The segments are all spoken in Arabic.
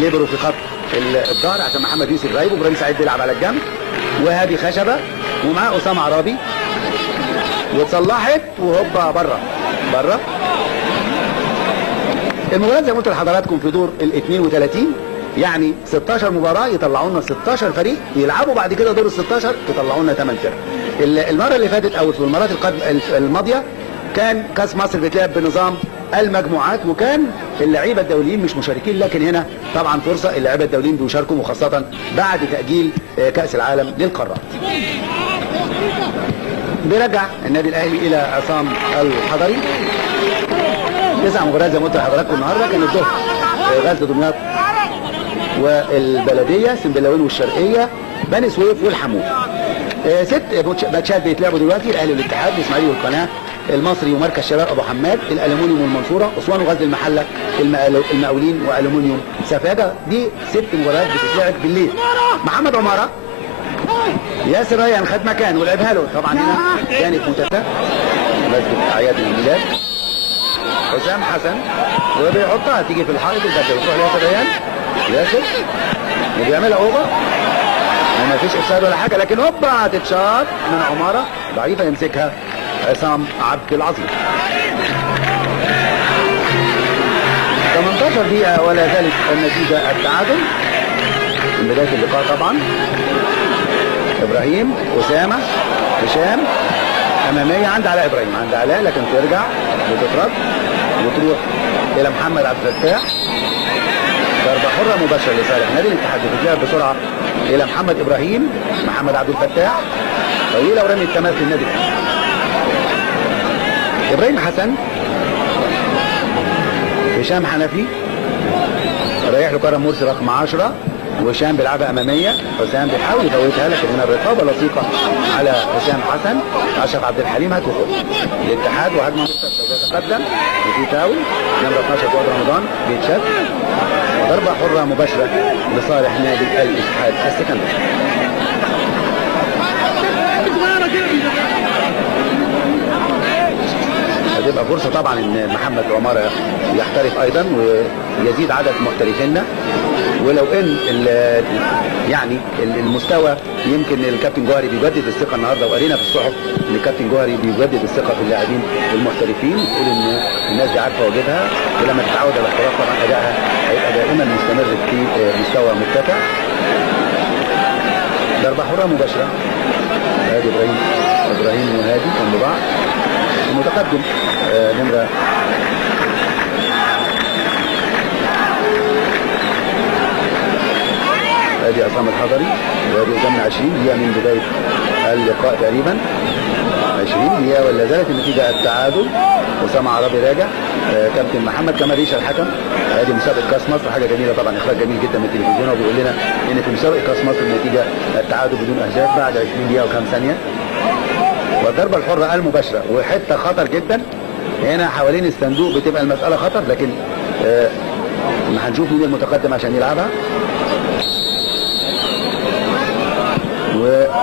ليبرو في خط الظهر عشان محمد يوسف غايب، وابراهيم سعيد بيلعب على الجنب، وهادي خشبه ومعاه اسامه عرابي، واتصلحت وهوبا بره. المباراه زي ما قلت لحضراتكم في دور ال 32، يعني 16 مباراه يطلعوا لنا 16 فريق يلعبوا بعد كده دور ال 16 يطلعوا لنا 8 فرق. المره اللي فاتت او في المرات الماضيه كان كاس مصر بيتلعب بنظام المجموعات، وكان اللعيبه الدوليين مش مشاركين، لكن هنا طبعا فرصه اللعيبه الدوليين بيشاركوا، وخاصه بعد تاجيل كاس العالم للقارات. بيرجع النادي الاهلي الى عصام الحضري. 9 مباريات زي ما قلت لحضراتكم النهارده، كان الظهر غزل دمياط والبلديه، سنبلاوين والشرقيه، بني سويف والحمود. 6 ماتشات بيتلعبوا دلوقتي، الاهلي والاتحاد، الاسماعيلي والقناه، المصري ومركز شباب ابو حماد، الالومنيوم والمنصوره، اسوان وغزل المحله، المقاولين والومنيوم سفاجه. دي 6 مباريات بتتلعب بالليل. محمد عماره، ياسر ريان خد مكان ولعبها له، طبعا هنا كانت متفق بمناسبه اعياد الميلاد. حسام حسن وبيحطها تيجي في الحائط البدل، وتروح لياسر ريان، ياسر وبيعملها اوفر، ما فيش افساد ولا حاجه، لكن هوبا تتشاط من عماره ضعيفه، يمسكها عصام عبد العظيم. 18 دقيقه ولا زالت النتيجه التعادل من بدايه اللقاء. طبعا ابراهيم، اسامه، هشام، اماميه عند علاء، ابراهيم عند علاء، لكن ترجع وتترد وتروح الى محمد عبد الفتاح. ضربه حره مباشره لصالح نادي الاتحاد، بتتلعب بسرعه الى محمد ابراهيم، محمد عبد الفتاح طويله ورمي التماس للنادي الاهلي. ابراهيم حسن، هشام حنفي رايح له كرم مرسي رقم 10، وهشام بيلعبها اماميه، حسام بيحاول يفوتها، لكن هنا الرقابه لصيقه على حسام حسن. اشرف عبد الحليم هتدخل الاتحاد وهجمه مرتده، يتقدم وفي فاول نمره 12 فؤاد رمضان بيتشد، وضربه حره مباشره لصالح نادي الاتحاد السكندري. هتبقى فرصه طبعا ان محمد عماره يحترف ايضا ويزيد عدد محترفينا، ولو ان يعني المستوى، يمكن الكابتن جوهري بيجدد الثقه النهارده، وقرينا في الصحف ان الكابتن جوهري بيجدد الثقه في اللاعبين المحترفين، يقول ان الناس دي عارفه واجبها، ولما تتعود على الاحتراف طبعا ادائها هيبقى دائما مستمر في مستوى مرتفع. ضربه حره مباشره، هادي ابراهيم وهادي جنب بعض، المتقدم نمره ادي عصام الحضري، وادي قدامنا 20 دقيقه من بدايه اللقاء تقريبا، 20 دقيقه ولا زالت النتيجه التعادل. اسامه عرابي راجع، كابتن محمد كمال ريشه الحكم. ادي مسابقه كاس مصر، حاجه جميله طبعا، اخراج جميل جدا من التلفزيون، وبيقول لنا ان في مسابقه كاس مصر النتيجه التعادل بدون اهداف بعد 20 دقيقه وكام ثانيه. والضربه الحره المباشره وحته خطر جدا هنا حوالين الصندوق، بتبقى المساله خطر، لكن هنشوف مين المتقدم عشان يلعبها.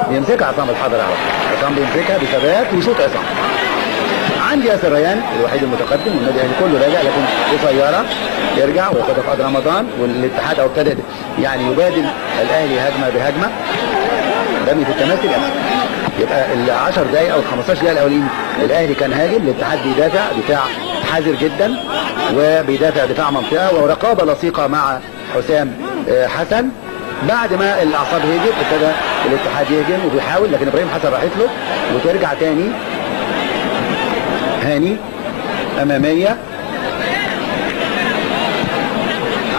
ويمسكها عصام الحضري، عصام بيمسكها بثبات ويشوط عصام. عندي ياسر ريان الوحيد المتقدم، والنادي الاهلي كله راجع، لكن قصيره يرجع وياخدها فؤاد رمضان، والاتحاد او ابتدى يعني يبادل الاهلي هجمه بهجمه، رمي في التماثل. يبقى ال 10 دقائق او ال 15 دقيقه الاولين الاهلي كان هاجم، الاتحاد بيدافع دفاع حذر جدا، وبيدافع دفاع منطقه، ورقابه لصيقه مع حسام حسن. بعد ما الاعصاب هيجت ابتدى الاتحاد يهجم وبيحاول، لكن ابراهيم حسن راحت له وترجع تاني. هاني اماميه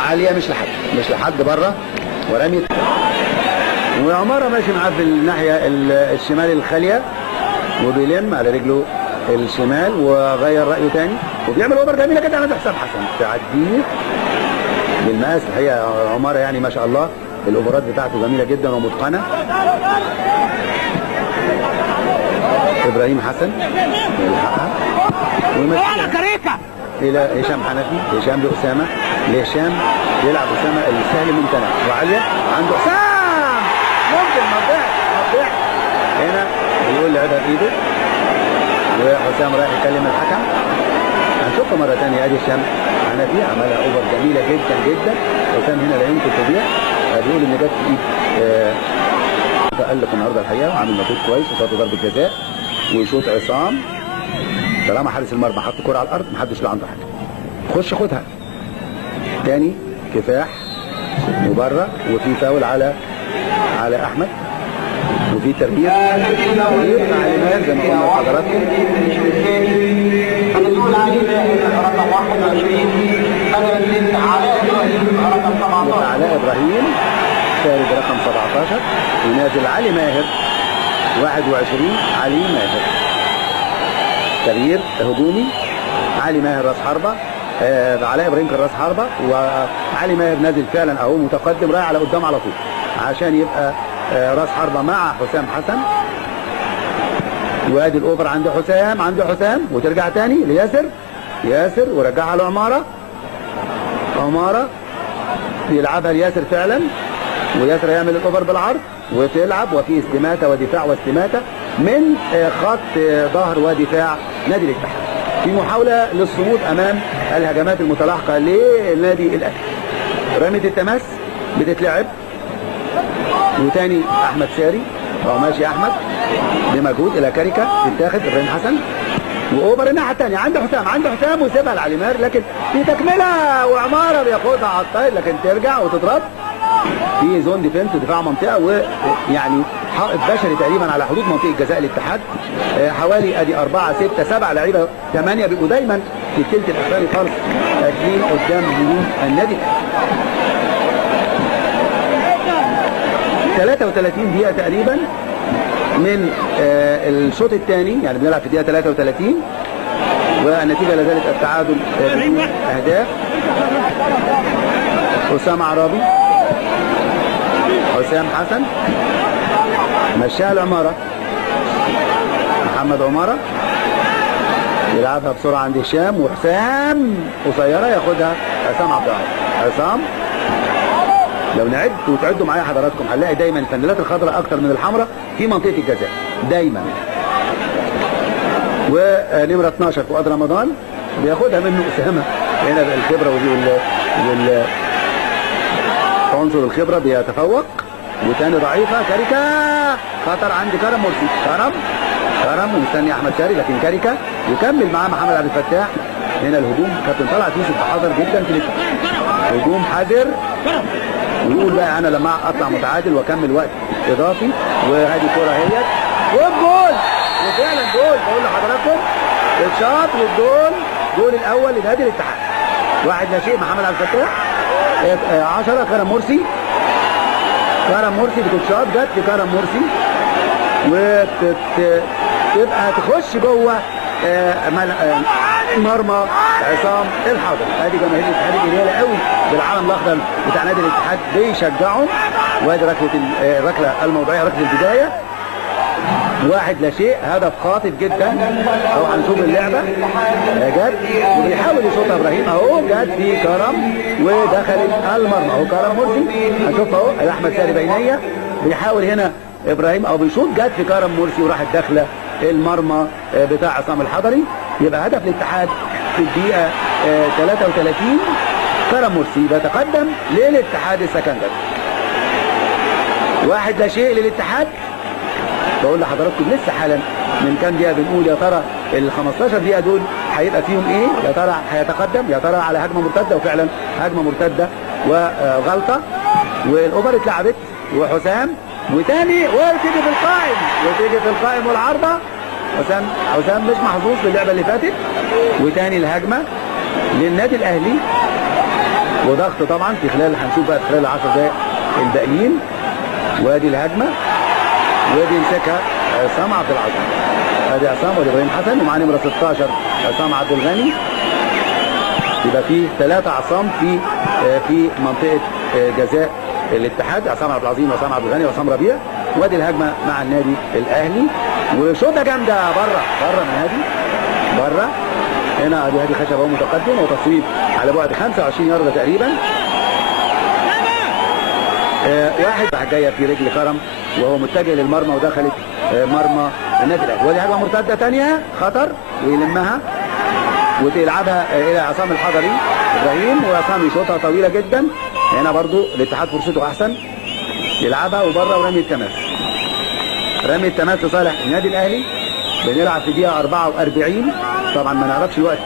عاليه، مش لحد بره، ورمي، وعماره ماشي معاه في الناحيه الشمال الخاليه، وبيلم على رجله الشمال وغير رايه تاني، وبيعمل اوفر جميله كده على حسام حسن، تعديه بالمقاس. الحقيقه عماره يعني ما شاء الله الاوفرات بتاعته جميله جدا ومتقنه. ابراهيم حسن يلحقها ويمشيها الى هشام حنفي، هشام لاسامه، لهشام يلعب اسامه السهل ممتنع، وعاليه عنده حسام ممكن ما تضيعش هنا، بيقول لعبها بايده، وحسام رايح يكلم الحكم. هنشوفها مره ثانيه. ادي هشام حنفي عملها اوفر جميله جدا جدا. حسام هنا لا يمكن تضيع. بيقول ان جت في ايد تألق النهارده الحقيقه وعامل مجهود كويس وصاد ضربه جزاء. ويشوط عصام طالما حارس المرمى حط كرة على الارض محدش له عنده حاجه. خش خدها تاني. كفاح وبره وفي فاول على احمد وفي تربية مع عماد زي ما قلنا لحضراتكم. علاء ابراهيم خارج رقم 17 ونازل علي ماهر 21. علي ماهر تغيير هجومي. علي ماهر راس حربة. علاء ابراهيم كان راس حربة وعلي ماهر نازل فعلا اهو متقدم رايح على قدام على طول عشان يبقى راس حربة مع حسام حسن. وادي الاوفر عند حسام وترجع تاني لياسر ورجعها لعمارة. عمارة يلعبها لياسر فعلا وياسر هيعمل الاوفر بالعرض وتلعب وفي استماتة ودفاع واستماتة من خط ظهر ودفاع نادي الاتحاد في محاولة للصمود امام الهجمات المتلاحقة لنادي الاهلي. رمية التماس بتتلعب وتاني احمد ساري او ماشي احمد بمجهود الى كاريكا تتاخد ابراهيم حسن واوفر الناحيه الثانيه عند حسام وسيبها لعلي ماهر لكن في تكمله وعماره بياخدها على الطاير لكن ترجع وتضرب في زون ديفنس دفاع منطقه ويعني حائط بشري تقريبا على حدود منطقه جزاء الاتحاد. حوالي ادي 4 6 7 لعيبه 8 بيبقوا دايما في الثلث الاخراني خالص ساكنين قدام هجوم النادي. 33 دقيقة تقريبا من الشوط الثاني يعني بنلعب في دقيقة 33 والنتيجة لا زالت التعادل بدون أهداف. حسام عرابي حسام حسن مشاها العمارة محمد عمارة يلعبها بسرعة عند هشام وحسام قصيرة ياخدها عصام عبد العال. عصام لو نعد وتعدوا معايا حضراتكم هنلاقي دايما الفانيلات الخضراء اكتر من الحمراء في منطقه الجزاء دايما. ونمره 12 فؤاد رمضان بياخدها منه اسامه هنا بالخبره ودي عنصر الخبره بيتفوق. وتاني ضعيفه كاريكا خطر عند كرم مرسي. كرم ومستني احمد ساري لكن كاريكا يكمل معاه محمد عبد الفتاح. هنا الهجوم كابتن طلعت يوسف حذر جدا في الهجوم حذر ويقول بقى انا لما اطلع متعادل واكمل وقت اضافي. وهذه الكره اهيت والجول وفعلا جول بقول لحضراتكم الشاط والجول. جول الاول لنادي الاتحاد 1 لا شيء محمد عبد الفتاح 10 كرم مرسي بتتشاط جت لكرم مرسي وتبقى تخش جوه مرمى عصام الحضري. ادي جماهير الاتحاد الجميله قوي بالعلم الاخضر بتاع نادي الاتحاد بيشجعهم. وادي الركله الموضوعيه ركله البدايه 1 لا شيء. هدف خاطف جدا اهو هنشوف اللعبه جت وبيحاول يشوطها ابراهيم اهو جت في كرم ودخلت المرمى اهو كرم مرسي هنشوف اهو احمد ساري بينيه بيحاول هنا ابراهيم او بيشوط جت في كرم مرسي وراحت داخله المرمى بتاع عصام الحضري. يبقى هدف الاتحاد في الدقيقه 33 كرم مرسي بيتقدم للاتحاد السكندري 1 لا شيء للاتحاد. بقول لحضراتكم لسه حالا من كام دقيقه بنقول يا ترى ال 15 دقيقه دول هيبقى فيهم ايه؟ يا ترى هيتقدم يا ترى على هجمه مرتده وفعلا هجمه مرتده وغلطه والاوفر اتلعبت وحسام وتاني وتيجي في القائم والعارضه. حسام مش محظوظ باللعبه اللي فاتت. وتاني الهجمه للنادي الاهلي وضغط طبعا في خلال هنشوف بقى في خلال 10 دقائق الباقيين. وادي الهجمه ودي يمسكها عصام عبد العظيم. ادي عصام وادي ابراهيم حسن ومعاه نمره 16 عصام عبد الغني. يبقى في 3 عصام في منطقه جزاء الاتحاد عصام عبد العظيم وعصام عبد الغني وعصام ربيع. وادي الهجمه مع النادي الاهلي وشوطه جامده بره من هادي بره. هنا ادي هادي خشب اهو متقدم وتصويب على بعد 25 يارده تقريبا. واحد جايه في رجل كرم وهو متجه للمرمى ودخلت مرمى النادي الاهلي. ودي هجمه مرتده ثانيه خطر ويلمها وتلعبها الى عصام الحضري ابراهيم، وعصام يشوطها طويله جدا. هنا برضو الاتحاد فرصته احسن، يلعبها وبره ورمي التماس. رمي التماس لصالح النادي الاهلي. بنلعب في دقيقه 44. طبعا ما نعرفش الوقت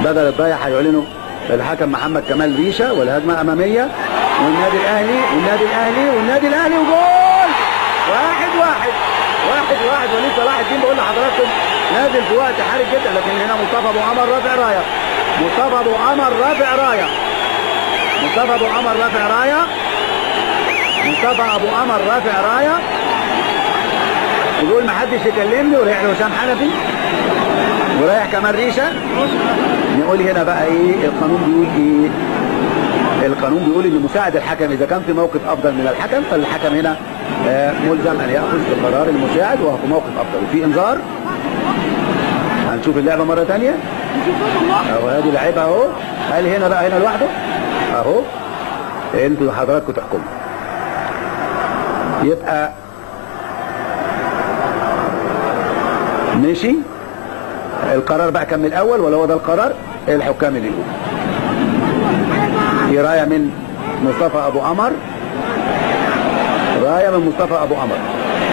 بدل الضايع هيعلنوا الحكم محمد كمال ريشه، والهجمه اماميه والنادي الاهلي وجول. 1-1 وليد صلاح الدين. بقول لحضراتكم نازل في وقت حرج جدا، لكن هنا مصطفى ابو عمر رافع رايه. مصطفى ابو عمر رافع رايه. يقول ما حدش يكلمني، ورايح لوسام حنفي ورايح كمال ريشه. نقول هنا بقى ايه القانون بيقول ان مساعد الحكم اذا كان في موقف افضل من الحكم، فالحكم هنا ملزم ان ياخذ بقرار المساعد وهو في موقف افضل. وفي انذار. هنشوف اللعبه مره ثانيه اهو. ادي لعيبه اهو. هل هنا لوحده اهو. انتوا حضراتكم تحكموا. يبقى ماشي القرار بقى كان من الاول ولا هو ده القرار؟ الحكام اللي يقول. في رايه من مصطفى ابو عمر.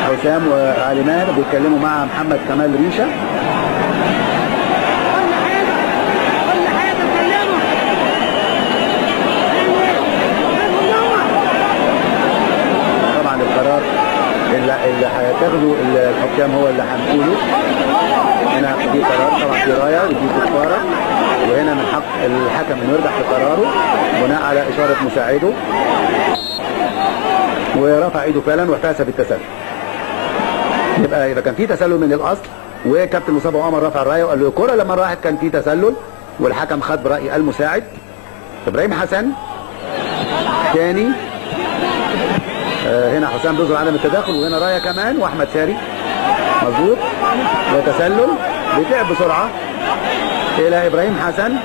حسام وعلي ماهر بيتكلموا مع محمد كمال ريشه. طبعا القرار اللي هيتاخده الحكام هو اللي هنقوله. هنا في قرار طبعا في رايه ودي كفاره، وهنا من حق الحكم انه يرجع في قراره بناء على اشاره مساعده، ورفع ايده فعلا واحتسب التسلل. يبقى كان في تسلل من الاصل، وكابتن مصطفى عمر رفع الرايه وقال له الكره لما راحت كان في تسلل، والحكم خد براي المساعد. ابراهيم حسن ثاني. هنا حسام بيظهر عدم التداخل، وهنا رايه كمان، واحمد ساري مظبوط وتسلل. بتعب بسرعه الى ابراهيم حسن.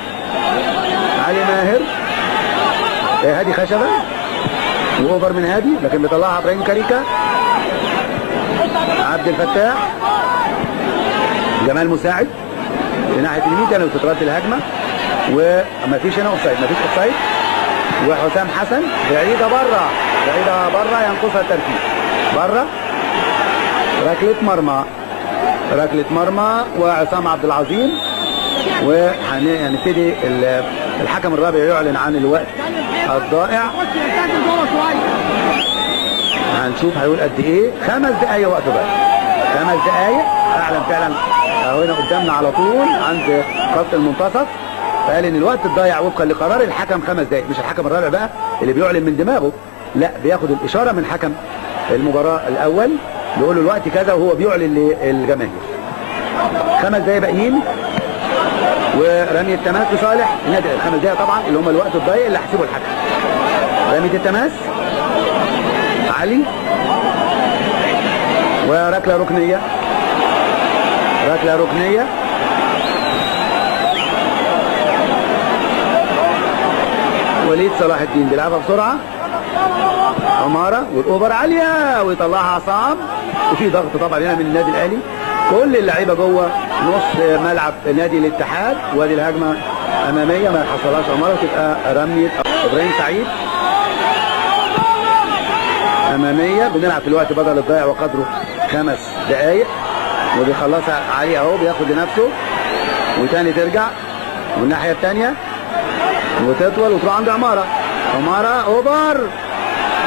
علي ماهر. هادي خشبه واوفر من هادي، لكن بيطلعها ابراهيم كاريكا. عبد الفتاح. جمال مساعد في ناحيه اليمين كانت تترد الهجمه، وما فيش هنا اوفسايد، وحسام حسن بعيده بره ينقصها التركيز. بره ركله مرمى وعصام عبد العظيم. وهنبتدي الحكم الرابع يعلن عن الوقت الضائع. هنشوف هيقول قد ايه. 5 دقايق وقت ضائع. 5 دقايق اعلن فعلا اهو هنا قدامنا على طول عند خط المنتصف. فقال ان الوقت الضايع وفقا لقرار الحكم 5 دقايق. مش الحكم الرابع بقى اللي بيعلن من دماغه، لا بياخد الاشاره من حكم المباراه الاول، بيقول له الوقت كذا وهو بيعلن للجماهير. 5 دقايق باقيين، ورمي التماس لصالح النادي. 5 دقايق طبعا اللي هم الوقت الضايع اللي هيحسبه الحكم. رمية التماس علي، وركله ركنيه. وليد صلاح الدين بيلعبها بسرعه. عماره والاوفر عاليه ويطلعها عصام، وفي ضغط طبعا هنا من النادي الاهلي. كل اللعيبه جوه نص ملعب نادي الاتحاد، وادي الهجمه اماميه ما حصلهاش عماره، وتبقى رميه ابراهيم سعيد اماميه. بنلعب في الوقت بدل الضائع وقدره 5 دقائق، وبيخلصها علي اهو بياخد لنفسه، وتاني ترجع والناحيه الثانيه وتطول وتروح عند عماره اوفر،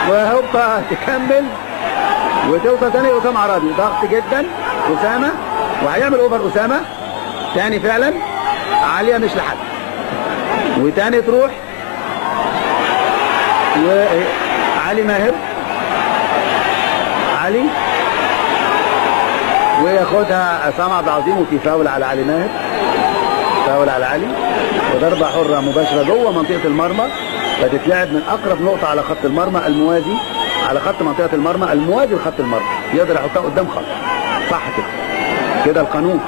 وهوبا تكمل وتوصل تاني لأسامة عرابي. ضغط جدا أسامة، وهيعمل اوفر أسامة تاني فعلا. عالية مش لحد، وتاني تروح وعلي ماهر. علي وياخدها عصام عبد العظيم، وفي فاول على علي ماهر، فاول على علي، وضربة حرة مباشرة جوه منطقة المرمى. فتتلعب من أقرب نقطة على خط المرمى الموازي، على خط منطقة المرمى الموازي لخط المرمى، يقدر يحطها قدام خط. صح كده القانون،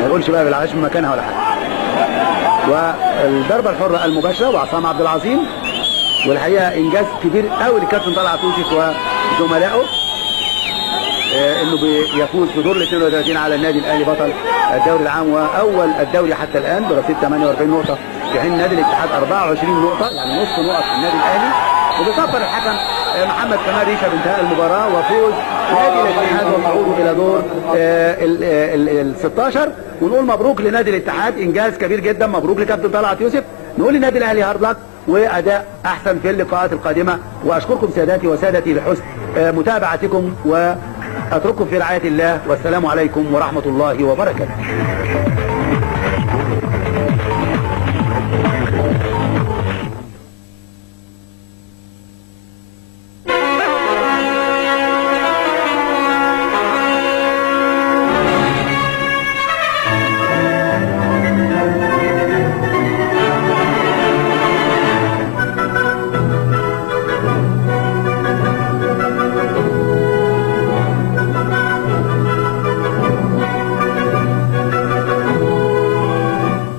ما يقولش بقى بالعاش من مكانها ولا حاجة. والضربة الحرة المباشرة وعصام عبد العظيم، والحقيقة إنجاز كبير قوي للكابتن طلعت يوسف وزملائه. انه بيفوز في دور ال 32 على النادي الاهلي بطل الدوري العام واول الدوري حتى الان برصيد 48 نقطه، في حين نادي الاتحاد 24 نقطه، يعني نص نقط في النادي الاهلي. وبيصفر الحكم محمد كمال ريشه بانتهاء المباراه، وفوز نادي الاتحاد والصعود الى دور ال 16. ونقول مبروك لنادي الاتحاد، انجاز كبير جدا، مبروك لكابتن طلعت يوسف. نقول للنادي الاهلي هارد لك واداء احسن في اللقاءات القادمه، واشكركم ساداتي وسادتي لحسن متابعتكم، واترككم في رعايه الله، والسلام عليكم ورحمه الله وبركاته.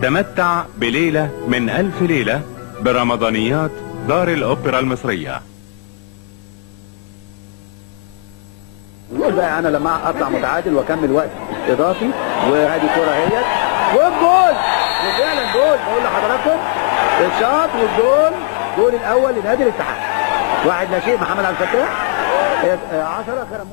تمتع بليلة من 1000 ليلة برمضانيات دار الأوبرا المصرية. نقول بقى انا لما اطلع متعادل واكمل وقت اضافي، وهذه كرة اهيت والجول، وفعلا جول. بقول لحضراتكم الشاط والجول، جول الاول لنادي الاتحاد. 1-0 محمد عبد الفتاح. 10 كرم